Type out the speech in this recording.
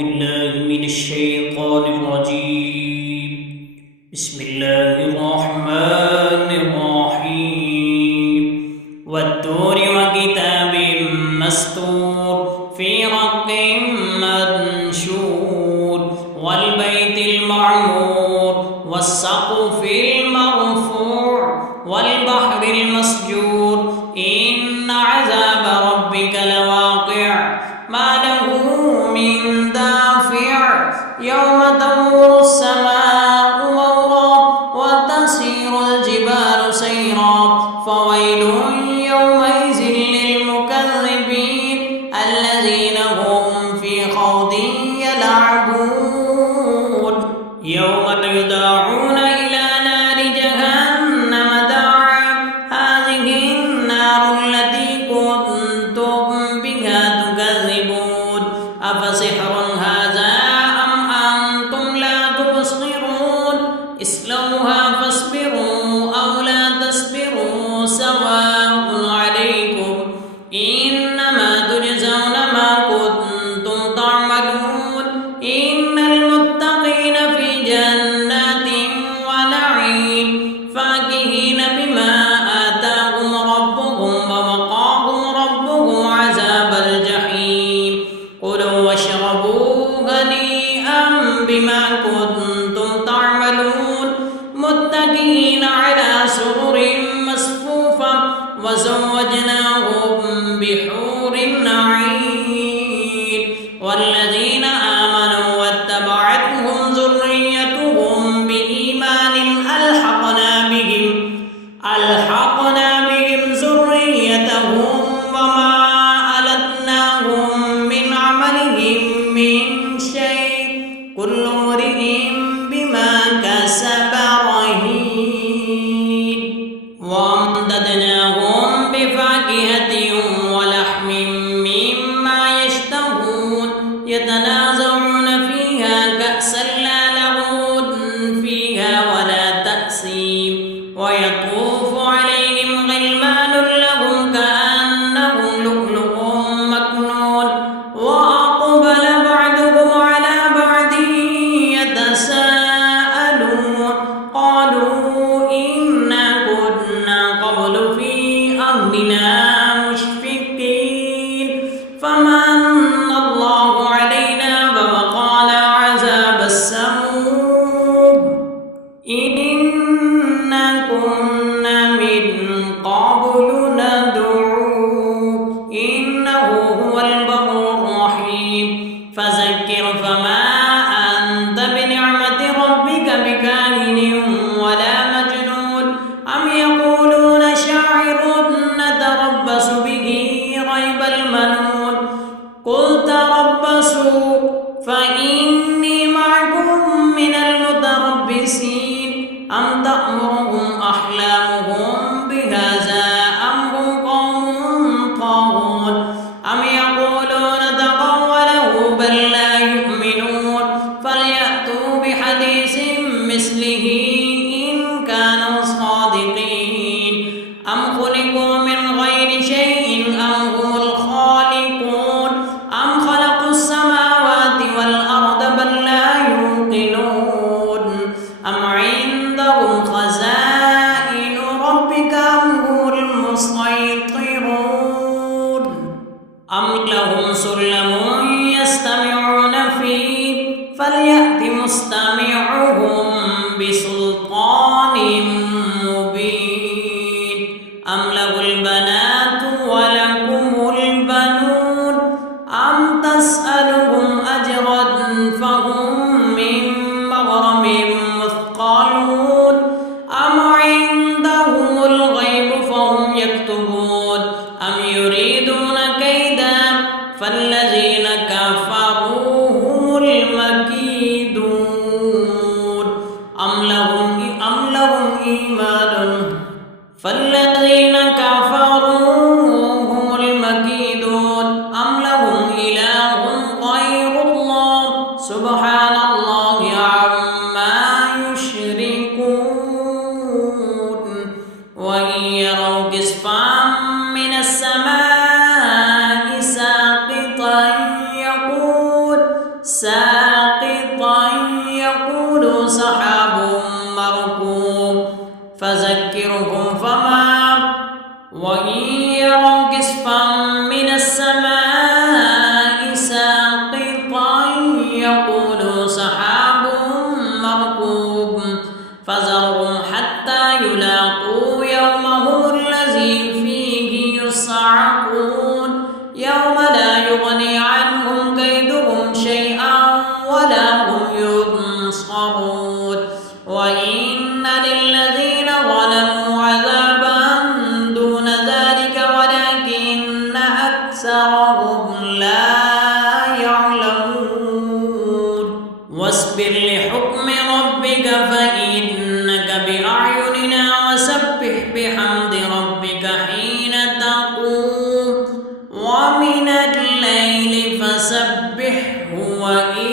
بالله من الشيطان الرجيم. بسم الله الرحمن الرحيم. والطور وكتاب مسطور في رق منشور والبيت المعمور والسقف المرفوع والبحر المسجور إن عذاب ربك لواقع ما له من دافع يوم تمور السماء مورا وتسير الجبال سيرا فويل يومئذ للمكذبين الذين هم في خوض يلعبون يوم يدعون إلى نار جهنم دعا هذه النار التي كنتم بها تكذبون أفسحر هذا أم أنتم لا تبصرون اصلوها فاصبروا أو لا تصبروا سواء عليكم إنما تجزون ما كنتم تعملون إن المتقين في جنات ونعيم فاكهين بما آتاهم ربهم ووقاهم ربهم عذاب الجحيم كلوا واشربوا هنيئا بما كنتم تعملون متكئين على سرر مصفوفة وزوجناهم بحور عين والذين آمنوا واتبعتهم ذريتهم بإيمان ألحقنا بهم ذريتهم وما ألتناهم من عملهم من شيء كل امرئ بما كسب رهين وامددناهم بفاكهة ولحم مما يشتهون يتنازعون فيها كأسا لا لغو فيها ولا تأثيم ويطوف عليهم غلمان لهم كأنهم لؤلؤ مكنون وأقبل بعضهم على بعض يتساءلون قالوا إنا كنا قبل في أهلنا مشفقين فمن الله علينا ووقانا عذاب السموم إنا كنا من قبل ندعوه إنه هو البر الرحيم فذكر فما أنت بنعمة ربك بكاهن ولا مجنون أم يقولون شاعر نتربص به ريب المنون قل تربصوا فإني معكم من المتربصين أم تأمرهم أحلامهم بهذا أم هم قوم طاغون أم يقولون تقوله بل لا يؤمنون فليأتوا بحديث مثله إن كانوا صادقين أم خلقوا من غير شيء أم هم الخالقون أم خلقوا السماوات والأرض بل لا يوقنون أم عندهم خزائن ربك أم هم المسيطرون أم لهم سلم يستمعون فيه فليأت مستمعهم بسلطان مبين أم له البنات ولكم البنون أم تسألهم أجرا فهم من مغرم مثقلون أم عندهم الغيب فهم يكتبون أم يريدون كيدا فالذين كفروا هم المكيدون أم لهم إيمان فالذين كفروا هم المكيدون أم لهم إله غير الله سبحان الله عما يشركون وإن يروا كسفا من السماء ساقطا يقول سحاب مركوم فذكرهم فما وإن يروا كسفا من السماء ساقطا يقول سحاب مركوم فذرهم حتى يلاقوا يومهم الذي فيه يصعقون يوم لا يغني عنهم كيدهم شيئا ولا هم ينصرون وإن للذين ظلموا عذابا دون ذلك ولكن أكثرهم لا يعلمون واصبر لحكم ربك فإنك بأعيننا وسبح بحمد ربك حين تقوم ومن الليل فسبحه وإن